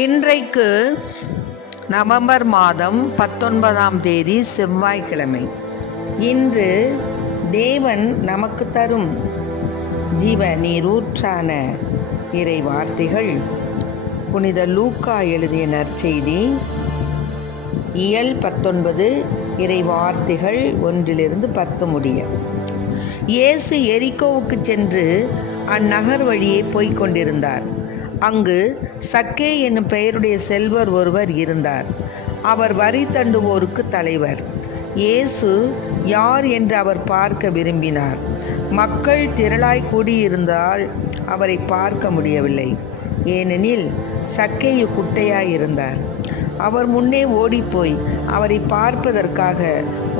இன்றைக்கு நவம்பர் மாதம் 19ஆம் தேதி செவ்வாய்க்கிழமை. இன்று தேவன் நமக்கு தரும் ஜீவ நீரூற்றான இறை வார்த்தைகள் புனித லூக்கா எழுதிய நற்செய்தி இயல் 19 இறை வார்த்தைகள் 1-10 முடிய. இயேசு எரிகோவுக்கு சென்று அந்நகர் வழியே போய்க் கொண்டிருந்தார். அங்கு சக்கே என்னும் பெயருடைய செல்வர் ஒருவர் இருந்தார். அவர் வரி தண்டுவோருக்கு தலைவர். இயேசு யார் என்று அவர் பார்க்க விரும்பினார். மக்கள் திரளாய் கூடியிருந்தால் அவரை பார்க்க முடியவில்லை. ஏனெனில் சக்கேயு குட்டையாயிருந்தார். அவர் முன்னே ஓடிப்போய் அவரை பார்ப்பதற்காக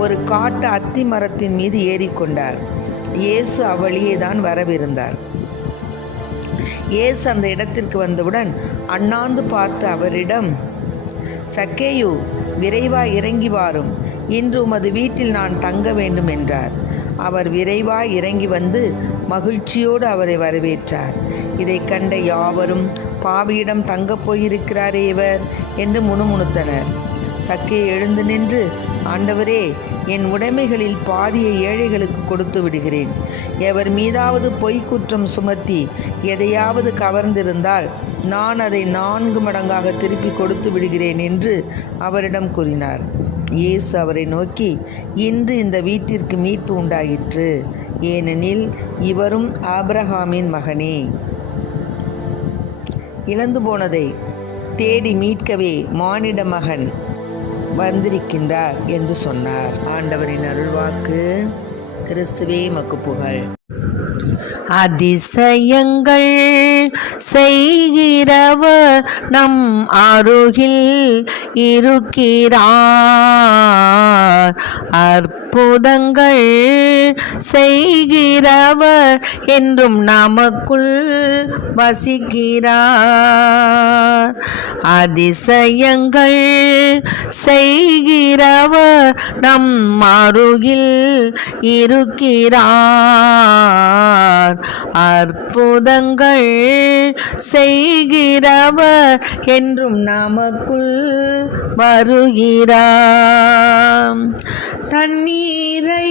ஒரு காட்டு அத்தி மரத்தின் மீது ஏறிக்கொண்டார். இயேசு அவ்வழியே தான் வரவிருந்தார். இயேசு அந்த இடத்திற்கு வந்தவுடன் அண்ணாந்து பார்த்து அவரிடம், சக்கேயு, விரைவாய் இறங்கி வாரும், இன்று உமது வீட்டில் நான் தங்க வேண்டும் என்றார். அவர் விரைவாய் இறங்கி வந்து மகிழ்ச்சியோடு அவரை வரவேற்றார். இதை கண்ட யாவரும், பாவியிடம் தங்கப் போயிருக்கிறாரே இவர் என்று முணுமுணுத்தனர். சக்கே எழுந்து நின்று, ஆண்டவரே, என் உடைமைகளில் பாதியை ஏழைகளுக்கு கொடுத்து விடுகிறேன். எவர் மீதாவது பொய்க்குற்றம் சுமத்தி எதையாவது கவர்ந்திருந்தால் நான் அதை 4 மடங்காக திருப்பி கொடுத்து விடுகிறேன் என்று அவரிடம் கூறினார். இயேசு அவரை நோக்கி, இன்று இந்த வீட்டிற்கு மீட்பு உண்டாயிற்று, ஏனெனில் இவரும் ஆபிரகாமின் மகனே. இழந்து போனதை தேடி மீட்கவே மானிட மகன் வந்திருக்கின்றார் என்று சொன்னார். ஆண்டவரின் அருள்வாக்கு. கிறிஸ்துவே மக்கு புகழ். அதிசயங்கள் செய்கிறவர் நம் அருகில் இருக்கிறார். அற்புதங்கள் செய்கிறவர் என்றும் நமக்குள் வசிக்கிறார். அதிசயங்கள் செய்கிறவர் நம் அருகில் இருக்கிறார். அற்புதங்கள் செய்கிறவர் என்றும் நமக்குள் வருகிறார். தண்ணீரை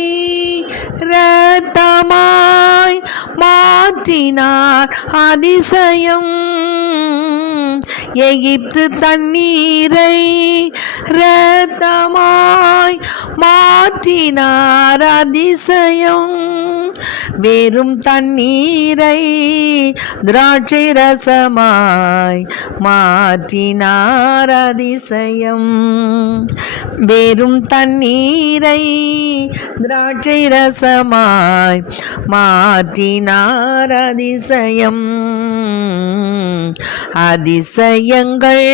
இரத்தமாய் மாற்றினார் அதிசயம். எகிப்து தண்ணீரை இரத்தமாய் மாற்றினார் அதிசயம். வெறும் தண்ணீரை திராட்சை ரசமாய் மாற்றினார் அதிசயம். வெறும் தண்ணீரை திராட்சை ரசமாய் மாற்றினார் அதிசயம். அதிசயங்கள்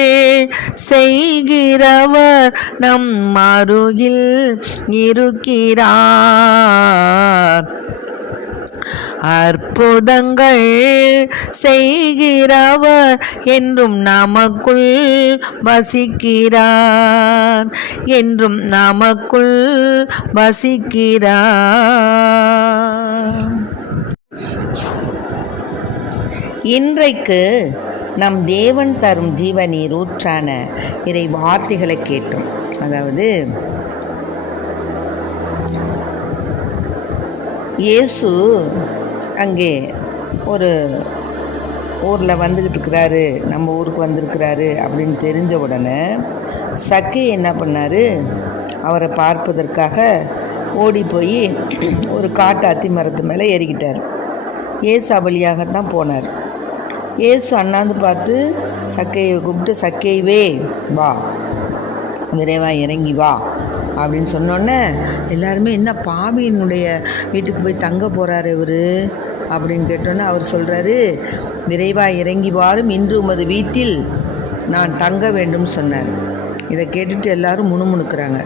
செய்கிறவர் நம் அருகில் இருக்கிறார். அற்புதங்கள் செய்கிறவர் என்றும் நமக்குள் வசிக்கிறார். என்றும் நமக்குள் வசிக்கிறார். இன்றைக்கு நம் தேவன் தரும் ஜீவ நீரூற்றான இறை வார்த்தைகளை கேட்டோம். அதாவது இயேசு அங்கே ஒரு ஊரில் வந்துக்கிட்டு இருக்கிறாரு, நம்ம ஊருக்கு வந்திருக்கிறாரு அப்படின்னு தெரிஞ்ச உடனே சக்கே என்ன பண்ணார், அவரை பார்ப்பதற்காக ஓடி போய் ஒரு காட்டு அத்தி மரத்து மேலே ஏறிக்கிட்டார். இயேசு வழியாகத்தான் போனார். இயேசு அண்ணாந்து பார்த்து சக்கையை கூப்பிட்டு, சக்கையவே வா, விரைவாக இறங்கி வா அப்படின்னு சொன்னோன்னே எல்லாருமே, என்ன பாவியினுடைய வீட்டுக்கு போய் தங்க போகிறாரு இவர் அப்படின்னு கேட்டோன்னே அவர் சொல்கிறாரு, விரைவாக இறங்கி வாரும், இன்று உமது வீட்டில் நான் தங்க வேண்டும் சொன்னார். இதை கேட்டுட்டு எல்லாரும் முணுமுணுக்கிறாங்க.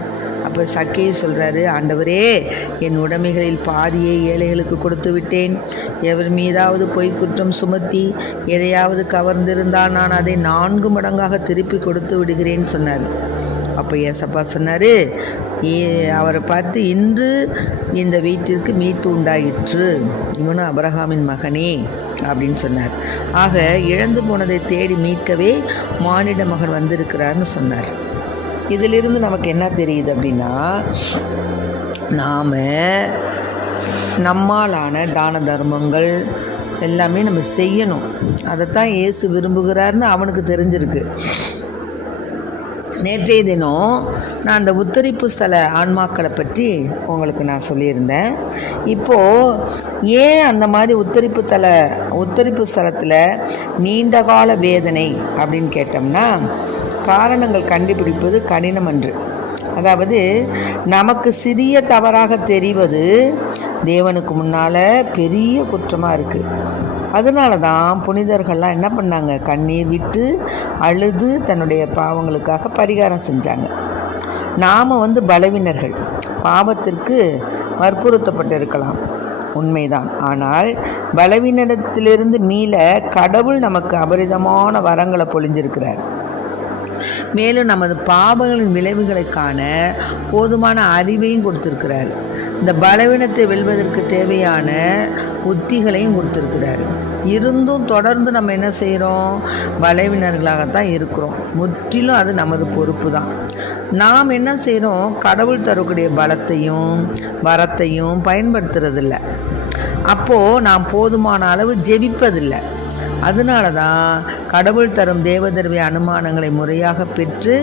அப்போ சக்கேயு சொல்கிறாரு, ஆண்டவரே, என் உடைமைகளில் பாதியை ஏழைகளுக்கு கொடுத்து விட்டேன். எவர் மீதாவது பொய் குற்றம் சுமத்தி எதையாவது கவர்ந்திருந்தால் நான் அதை 4 மடங்காக திருப்பி கொடுத்து விடுகிறேன்னு சொன்னார். அப்போ ஏசப்பா சொன்னார், அவரை பார்த்து, இன்று இந்த வீட்டிற்கு மீட்பு உண்டாயிற்று, இவனும் அபிரகாமின் மகனே அப்படின்னு சொன்னார். ஆக இழந்து போனதை தேடி மீட்கவே மானிட மகன் வந்திருக்கிறார்னு சொன்னார். இதிலிருந்து நமக்கு என்ன தெரியுது அப்படின்னா, நாம் நம்மாலான தான தர்மங்கள் எல்லாமே நம்ம செய்யணும். அதைத்தான் இயேசு விரும்புகிறார்னு அவனுக்கு தெரிஞ்சிருக்கு. நேற்றைய தினம் நான் அந்த உத்தரிப்பு ஸ்தல ஆன்மாக்களை பற்றி உங்களுக்கு நான் சொல்லியிருந்தேன். இப்போது ஏன் அந்த மாதிரி உத்தரிப்பு ஸ்தலத்தில் நீண்டகால வேதனை அப்படின்னு கேட்டோம்னா, காரணங்கள் கண்டுபிடிப்பது கடினம் அன்று. அதாவது நமக்கு சிறிய தவறாக தெரிவது தேவனுக்கு முன்னால் பெரிய குற்றமாக இருக்குது. அதனால தான் புனிதர்கள்லாம் என்ன பண்ணாங்க, கண்ணீர் விட்டு அழுது தன்னுடைய பாவங்களுக்காக பரிகாரம் செஞ்சாங்க. நாம் பலவீனர்கள், பாவத்திற்கு வற்புறுத்தப்பட்டு இருக்கலாம், உண்மைதான். ஆனால் பலவீனத்திலிருந்து மீள கடவுள் நமக்கு அபரிதமான வரங்களை பொழிஞ்சிருக்கிறார். மேலும் நமது பாவங்களின் விளைவுகளை காண போதுமான அறிவையும் கொடுத்திருக்கிறார். இந்த பலவீனத்தை வெல்வதற்கு தேவையான உத்திகளையும் கொடுத்திருக்கிறார். இருந்தும் தொடர்ந்து நம்ம என்ன செய்கிறோம், பலவீனர்களாகத்தான் இருக்கிறோம். முற்றிலும் அது நமது பொறுப்பு தான். நாம் என்ன செய்கிறோம், கடவுள் தரக்கூடிய பலத்தையும் வரத்தையும் பயன்படுத்துறதில்லை. அப்போது நாம் போதுமான அளவு ஜெபிப்பதில்லை. அதனால தான் கடவுள் தரும் தேவதர்விய அனுமானங்களை முறையாக பெற்று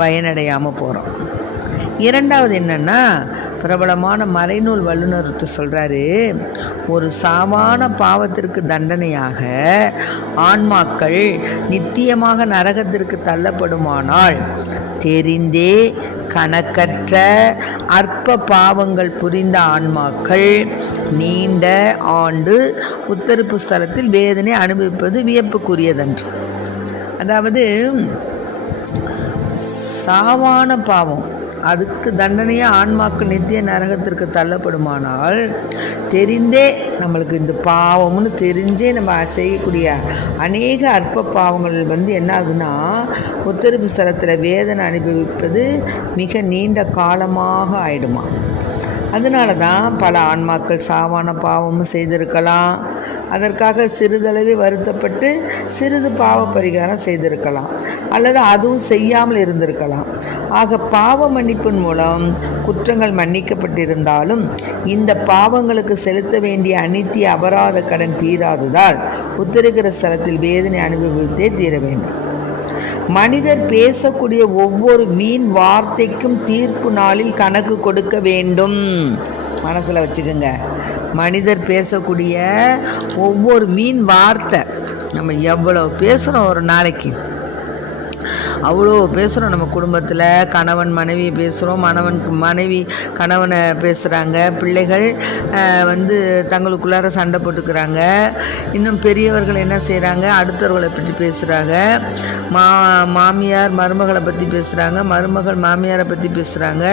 பயனடையாமல் போகிறோம். இரண்டாவது என்னென்னா, பிரபலமான மறைநூல் வல்லுநர் சொல்கிறாரு, ஒரு சாவான பாவத்திற்கு தண்டனையாக ஆன்மாக்கள் நித்தியமாக நரகத்திற்கு தள்ளப்படுமானால் தெரிந்தே கணக்கற்ற அற்ப பாவங்கள் புரிந்த ஆன்மாக்கள் நீண்ட ஆண்டு உத்தரிப்பு ஸ்தலத்தில் வேதனை அனுபவிப்பது வியப்புக்குரியதன்று. அதாவது சாவான பாவம், அதுக்கு தண்டனையாக ஆன்மாக்கள் நித்திய நரகத்திற்கு தள்ளப்படுமானால் தெரிந்தே, நம்மளுக்கு இந்த பாவம்னு தெரிஞ்சே நம்ம செய்யக்கூடிய அநேக அற்ப பாவங்கள் என்ன ஆகுதுன்னா, உத்தரிப்பு ஸ்தலத்தில் வேதனை அனுபவிப்பது மிக நீண்ட காலமாக ஆயிடுமா. அதனால தான் பல ஆன்மாக்கள் சாவான பாவமும் செய்திருக்கலாம். அதற்காக சிறிதளவே வருத்தப்பட்டு சிறிது பாவ பரிகாரம் செய்திருக்கலாம், அல்லது அதுவும் செய்யாமல் இருந்திருக்கலாம். ஆக பாவ மன்னிப்பின் மூலம் குற்றங்கள் மன்னிக்கப்பட்டிருந்தாலும் இந்த பாவங்களுக்கு செலுத்த வேண்டிய அநித்திய அபராத கடன் தீராததால் உத்தரிக்கிற ஸ்தலத்தில் வேதனை அனுபவித்தே தீர வேண்டும். மனிதர் பேசக்கூடிய ஒவ்வொரு வீண் வார்த்தைக்கும் தீர்ப்பு நாளில் கணக்கு கொடுக்க வேண்டும். மனசில் வச்சுக்கோங்க, மனிதர் பேசக்கூடிய ஒவ்வொரு வீண் வார்த்தை, நம்ம எவ்வளோ பேசுகிறோம் ஒரு நாளைக்கு, அவ்வளோ பேசுகிறோம். நம்ம குடும்பத்தில் கணவன் மனைவி பேசுகிறோம், மனைவி கணவனை பேசுகிறாங்க, பிள்ளைகள் தங்களுக்குள்ளார சண்டை போட்டுக்கிறாங்க, இன்னும் பெரியவர்கள் என்ன செய்கிறாங்க, அடுத்தவர்களை பற்றி பேசுகிறாங்க, மாமியார் மருமகளை பற்றி பேசுகிறாங்க, மருமகள் மாமியாரை பற்றி பேசுகிறாங்க,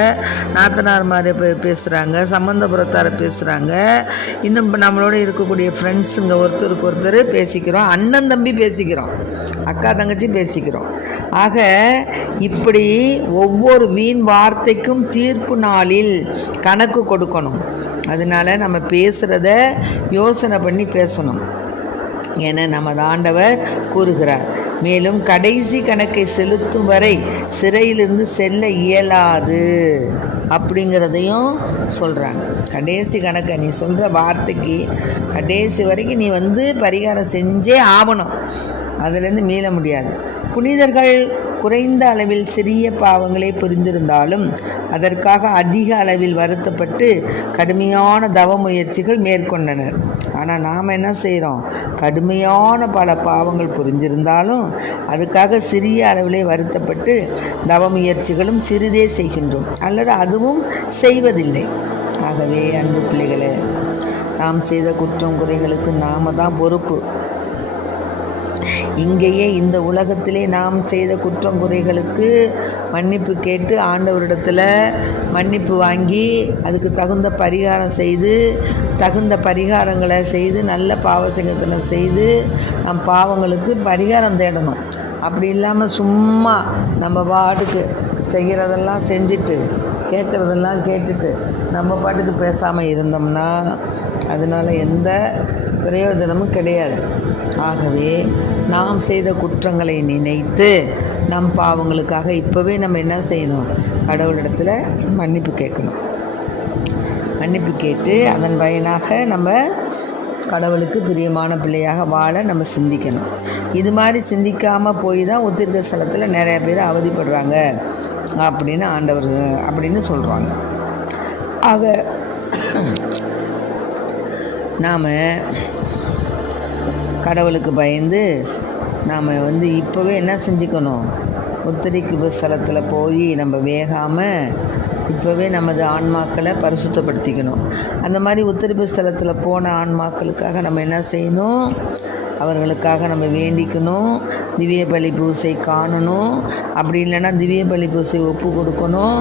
நாத்தனார் மாதிரி பேசுகிறாங்க, சம்பந்தபுரத்தாரை பேசுகிறாங்க, இன்னும் நம்மளோட இருக்கக்கூடிய ஃப்ரெண்ட்ஸுங்க ஒருத்தருக்கு ஒருத்தர் பேசிக்கிறோம், அண்ணன் தம்பி பேசிக்கிறோம், அக்கா தங்கச்சி பேசிக்கிறோம். ஆக இப்படி ஒவ்வொரு வீண் வார்த்தைக்கும் தீர்ப்பு நாளில் கணக்கு கொடுக்கணும். அதனால நம்ம பேசுகிறத யோசனை பண்ணி பேசணும் என நமது ஆண்டவர் கூறுகிறார். மேலும் கடைசி கணக்கை செலுத்தும் வரை சிறையிலிருந்து செல்ல இயலாது அப்படிங்கிறதையும் சொல்கிறாங்க. கடைசி கணக்கை நீ சொல்கிற வார்த்தைக்கு கடைசி வரைக்கும் நீ பரிகாரம் செஞ்சே ஆகணும், அதிலேருந்து மீள முடியாது. புனிதர்கள் குறைந்த அளவில் சிறிய பாவங்களை புரிந்திருந்தாலும் அதற்காக அதிக அளவில் வருத்தப்பட்டு கடுமையான தவ முயற்சிகள் மேற்கொண்டனர். ஆனால் நாம் என்ன செய்கிறோம், கடுமையான பல பாவங்கள் புரிஞ்சிருந்தாலும் அதுக்காக சிறிய அளவிலே வருத்தப்பட்டு தவ முயற்சிகளும் சிறிதே செய்கின்றோம், அல்லது அதுவும் செய்வதில்லை. ஆகவே அன்பு பிள்ளைகளே, நாம் செய்த குற்றம் குறைகளுக்கு நாம் தான் பொறுப்பு. இங்கேயே இந்த உலகத்திலே நாம் செய்த குற்றம் குறைகளுக்கு மன்னிப்பு கேட்டு ஆண்டவரிடத்தில் மன்னிப்பு வாங்கி அதுக்கு தகுந்த பரிகாரம் செய்து தகுந்த பரிகாரங்களை செய்து நல்ல பாவசிங்கத்தனை செய்து நம் பாவங்களுக்கு பரிகாரம் தேடணும். அப்படி இல்லாமல் சும்மா நம்ம பாட்டுக்கு செய்கிறதெல்லாம் செஞ்சுட்டு கேட்குறதெல்லாம் கேட்டுட்டு நம்ம பாட்டுக்கு பேசாமல் இருந்தோம்னா அதனால் எந்த பிரயோஜனமும் கிடையாது. ஆகவே நாம் செய்த குற்றங்களை நினைத்து நம் பாவங்களுக்காக இப்போவே நம்ம என்ன செய்யணும்? கடவுளிடத்தில் மன்னிப்பு கேட்கணும். மன்னிப்பு கேட்டு அதன் பயனாக நம்ம கடவுளுக்கு பிரியமான பிள்ளையாக வாழ நம்ம சிந்திக்கணும். இது மாதிரி சிந்திக்காமல் போய் தான் உத்திரிக்க ஸ்தலத்தில் நிறைய பேர் அவதிப்படுறாங்க அப்படின்னு ஆண்டவர் அப்படின்னு சொல்கிறாங்க. ஆக நாம் கடவுளுக்கு பயந்து நாம் இப்போவே என்ன செஞ்சுக்கணும்? உத்திரிக்கு ஸ்தலத்தில் போய் நம்ம வேகாமல் இப்போவே நமது ஆன்மாக்களை பரிசுத்தப்படுத்திக்கணும். அந்த மாதிரி உத்திரிப்பு ஸ்தலத்தில் போன ஆன்மாக்களுக்காக நம்ம என்ன செய்யணும்? அவர்களுக்காக நம்ம வேண்டிக்கணும். திவ்ய பலி பூசை காணணும். அப்படி இல்லைன்னா திவ்ய பலி பூசை ஒப்பு கொடுக்கணும்.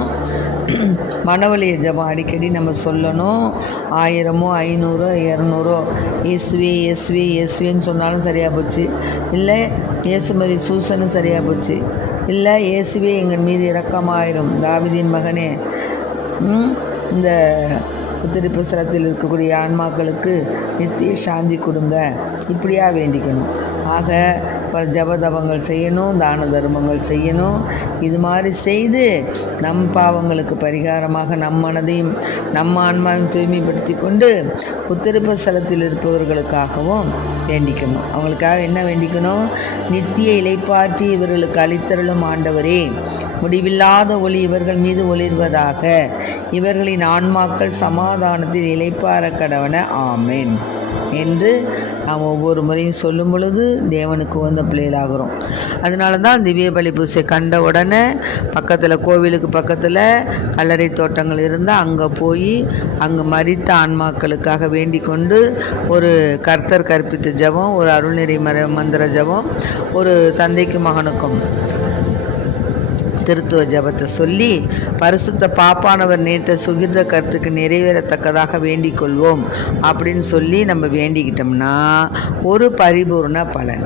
மனவழிய ஜபம் அடிக்கடி நம்ம சொல்லணும். 1000 500 200 இயேசுவே இயேசுவே இயேசுவேன்னு சொன்னாலும் சரியாக போச்சு. இல்லை இயேசுமரி சூசன்னு சரியாக போச்சு. இல்லை இயேசுவே எங்கள் மீது இரக்கமாயிரும் தாவீதின் மகனே. இந்த உத்திரிப்பு ஸ்தலத்தில் இருக்கக்கூடிய ஆன்மாக்களுக்கு நித்திய சாந்தி கொடுங்க, இப்படியா வேண்டிக்கணும். ஆக ஜபதபங்கள் செய்யணும், தான தர்மங்கள் செய்யணும். இது மாதிரி செய்து நம் பாவங்களுக்கு பரிகாரமாக நம் மனதையும் நம் ஆன்மாவையும் தூய்மைப்படுத்தி கொண்டு உத்திரிப்பு ஸ்தலத்தில் இருப்பவர்களுக்காகவும் வேண்டிக்கணும். அவங்களுக்காக என்ன வேண்டிக்கணும்? நித்திய இளைப்பாற்றி இவர்களுக்கு அளித்தருளும் ஆண்டவரே, முடிவில்லாத ஒளி இவர்கள் மீது ஒளிர்வதாக, இவர்களின் ஆன்மாக்கள் சமாதானத்தில் இளைப்பாற கடவன, ஆமேன் என்று நாம் ஒவ்வொரு முறையும் சொல்லும் பொழுது தேவனுக்கு உகந்த பிள்ளைகளாகிறோம். அதனால தான் திவ்ய பலி பூசை கண்ட உடனே பக்கத்தில் கோவிலுக்கு பக்கத்தில் கல்லறை தோட்டங்கள் இருந்தால் அங்கே போய் அங்கே மரித்த ஆன்மாக்களுக்காக வேண்டிக் கொண்டு ஒரு கர்த்தர் கற்பித்த ஜபம், ஒரு அருள்நெறி மந்திர ஜபம், ஒரு தந்தைக்கு மகனுக்கும் திருத்துவ ஜபத்தை சொல்லி பரிசுத்த பாப்பானவர் நேர்த்த சுகிர்த கருத்துக்கு நிறைவேறத்தக்கதாக வேண்டிக் கொள்வோம் அப்படின்னு சொல்லி நம்ம வேண்டிக்கிட்டோம்னா ஒரு பரிபூர்ண பலன்.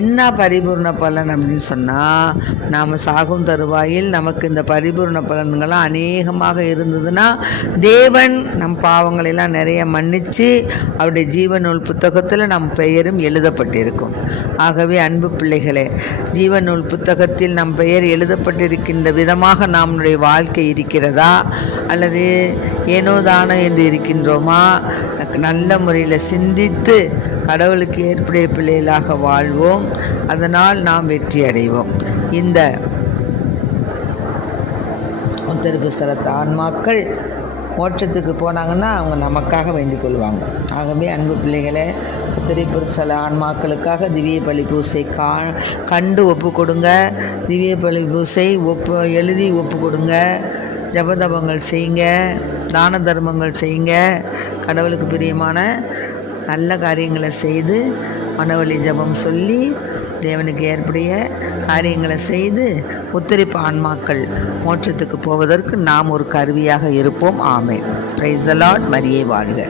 என்ன பரிபூர்ண பலன் அப்படின்னு சொன்னால், நாம் சாகும் தருவாயில் நமக்கு இந்த பரிபூர்ண பலன்கள்லாம் அநேகமாக இருந்ததுன்னா தேவன் நம் பாவங்களெல்லாம் நிறைய மன்னித்து அவருடைய ஜீவநூல் புத்தகத்தில் நம் பெயரும் எழுதப்பட்டிருக்கும். ஆகவே அன்பு பிள்ளைகளே, ஜீவநூல் புத்தகத்தில் நம் பெயர் எழுதப்பட்டிருக்கின்ற விதமாக நம்முடைய வாழ்க்கை இருக்கிறதா அல்லது ஏனோ தானோ என்று இருக்கின்றோமா? நல்ல முறையில் சிந்தித்து கடவுளுக்கு ஏற்புடைய பிள்ளைகளாக வாழ்வோம். அதனால் நாம் வெற்றி அடைவோம். இந்த உத்திரிப்பு ஸ்தலத்து ஆன்மாக்கள் மோட்சத்துக்கு போனாங்கன்னா அவங்க நமக்காக வேண்டிக் கொள்வாங்க. ஆகவே அன்பு பிள்ளைகளை, உத்திரிப்பு ஸ்தல ஆன்மாக்களுக்காக திவ்ய பலி பூசை கண்டு ஒப்பு கொடுங்க. திவ்ய பலி பூசை எழுதி ஒப்பு கொடுங்க. ஜபதபங்கள் செய்யுங்க, தான தர்மங்கள் செய்யுங்க. கடவுளுக்கு பிரியமான நல்ல காரியங்களை செய்து மனவழி ஜபம் சொல்லி தேவனுக்கு ஏற்புடைய காரியங்களை செய்து உத்திரிப்பு ஆன்மாக்கள் மோட்சத்துக்கு போவதற்கு நாம் ஒரு கருவியாக இருப்போம். ஆமென். Praise the Lord. மரியே வாழ்க.